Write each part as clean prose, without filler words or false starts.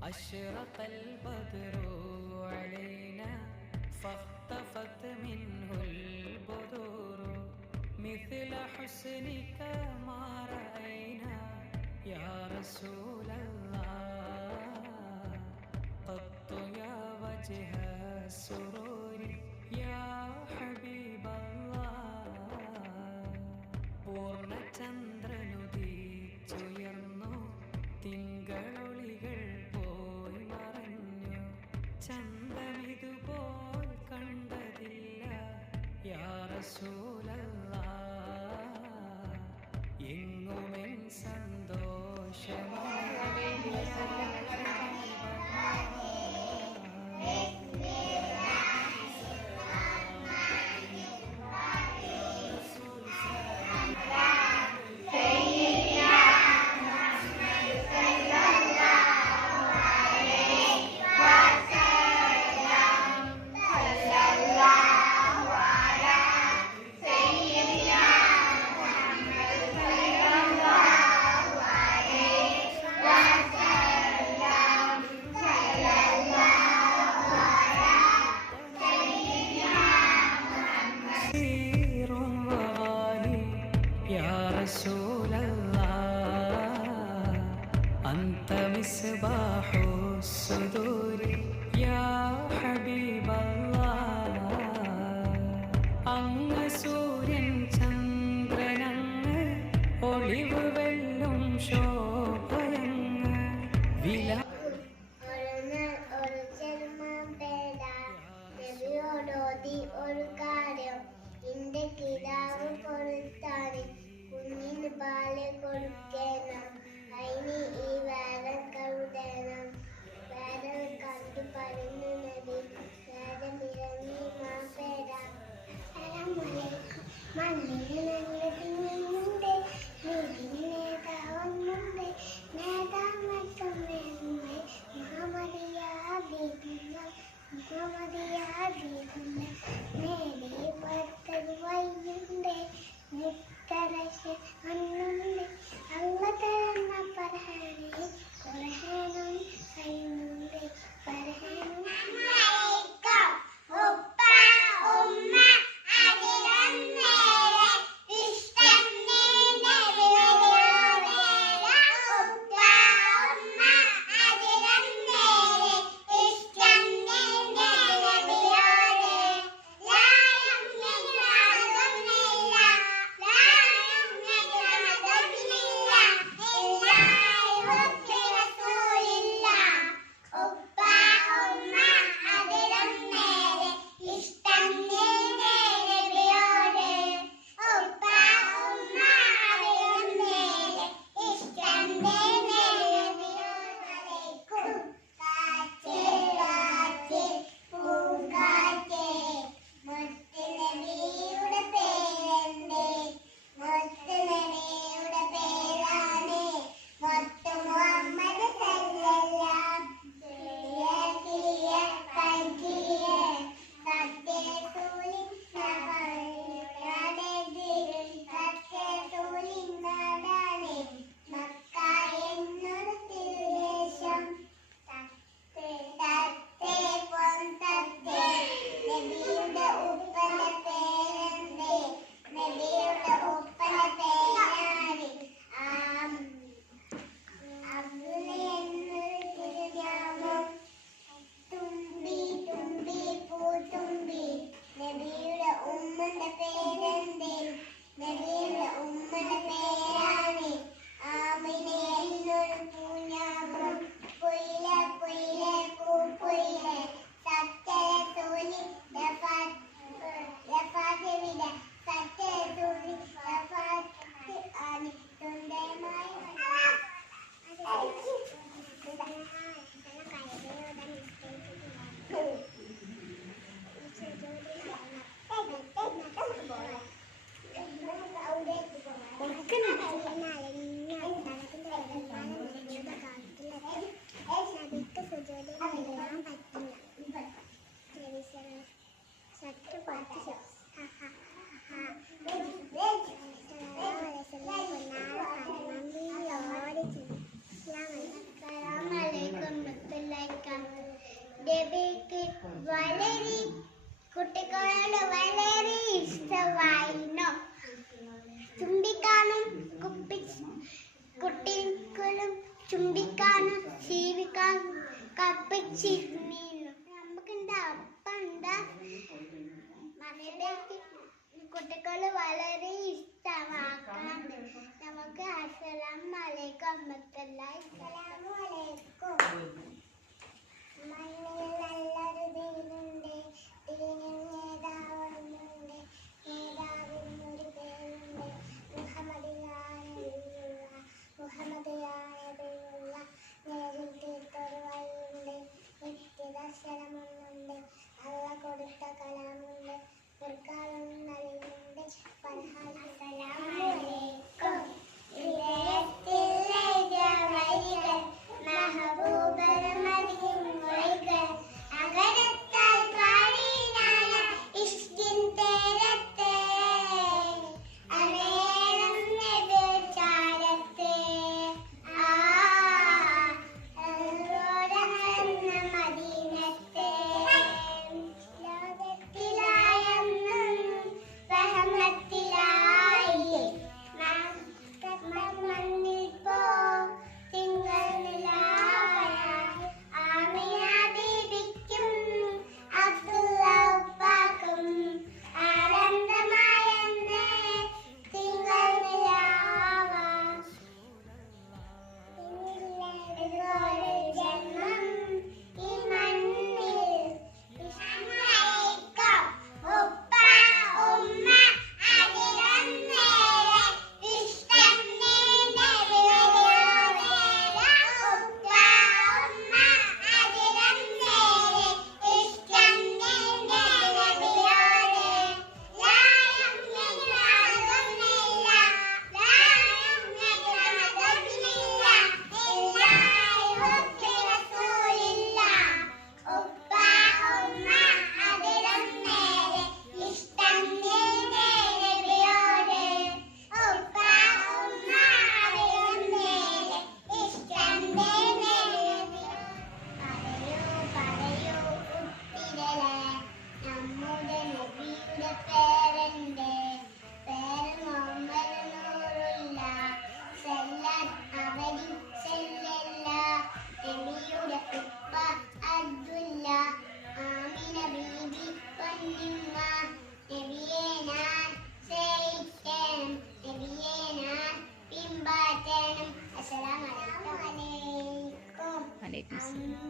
أشرق البدر علينا فاختفت منه البدور مثل حسنك ما رأينا يا رسول الله قط يا وجه السرور يا حبيب الله പൂർണ്ണചന്ദ്രനുദിച്ചുയർന്നു തിങ്കളൊളികൾ പോയി മറഞ്ഞു ചന്തമിതുപോൽ കണ്ടതില്ല യാ റസൂലല്ലാഹ് എങ്ങുമെൻ رسول الله أنت مصباح الصدور يا حبيب الله അങ്ങ് സൂര്യൻ ചന്ദ്രനങ്ങ് ഒളിവ് വെല്ലും ശോഭയങ്ങ് വില ഒരു കാര്യം എന്റെ കിടാവ് കൊടുത്താണ് കുഞ്ഞിന് പാല് കൊടുക്കണം അതിന് ഈ വേദം കരുതണം വേദം കണ്ടു പറഞ്ഞു നബി വേദം കുട്ടികളോട് വളരെ ഇഷ്ടമായിരുന്നു. ചുംബിക്കാനും കുട്ടികളും ചുംബിക്കാനും ജീവിക്കാനും കപ്പിച്ചിരുന്നു. നമുക്കെന്താ അപ്പന്താ കുട്ടികൾ വളരെ ഇഷ്ടമാക്കാണ്ട്. നമുക്ക് അസ്സലാമു അലൈക്കും വറഹ്മത്തുള്ളാഹി വബറകാതുഹു. മണ്ണിൽ നല്ലൊരു ദീനുണ്ട്, ദീനിൽ നേതാവുണ്ട്, നേതാവിനൊരു പേരുണ്ട്, മുഹമ്മദ് യാ നബിയുള്ള നേരിൽ തീർത്തൊരു വഴിയുണ്ട്, നിത്യദർശനമൊന്നുണ്ട്, അള്ള കൊടുത്ത കലാമുണ്ട്, നിർക്കാലം നല്ലുണ്ട്, അസ്സലാമു അലൈക്കും.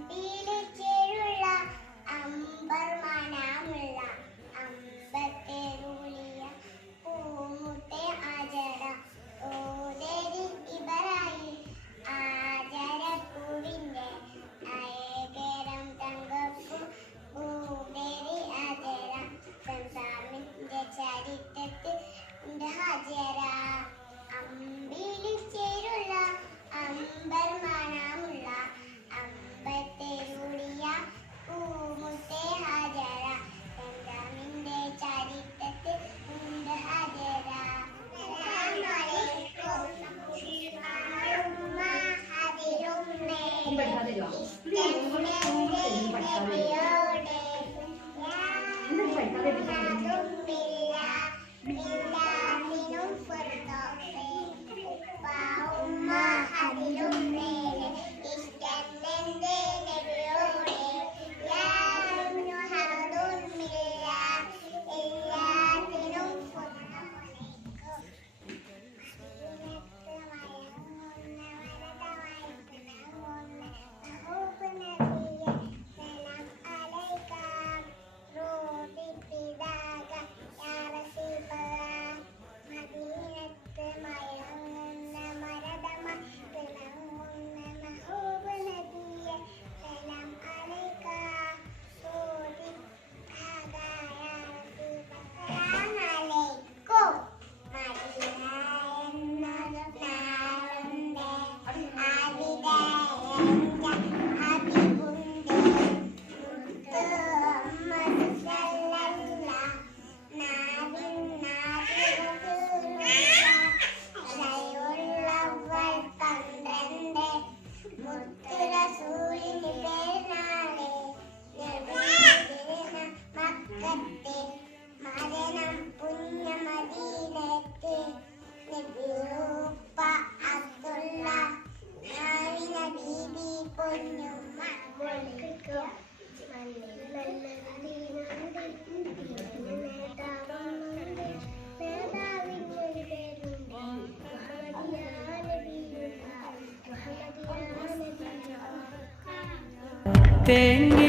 അമ്പിളിച്ചേരുള്ള അമ്പർമണമുള്ള അമ്പത്തേരുളിയ പൂമുത്തെ ആചര ഓതേരി ഇബറായി ആചരപ്പൂവിന്റെ അയകരം തങ്കപ്പൂ ഊതേരി ആചര സംസാമിന്റെ ചരിത്രത്തിൽ ഹാജര അമ്പിളിച്ചേരുള്ള അമ്പർമണമുള്ള അമ്പത്തേരുളിയ പൂമുത്തെ ഹാജര സംസാമിന്റെ ചരിത്രത്തിൽ ഹാജര പൊന്നുമ്മ മുളയ്ക്കും മണ്ണിൽ നല്ല ദീനുണ്ട് നേതാവുന്നുണ്ട് നേതാവിനൊരു പേരുണ്ട് മുഹമ്മദിയ നബിയുള്ള മുഹമ്മദിയ നബിയുള്ള തേൻ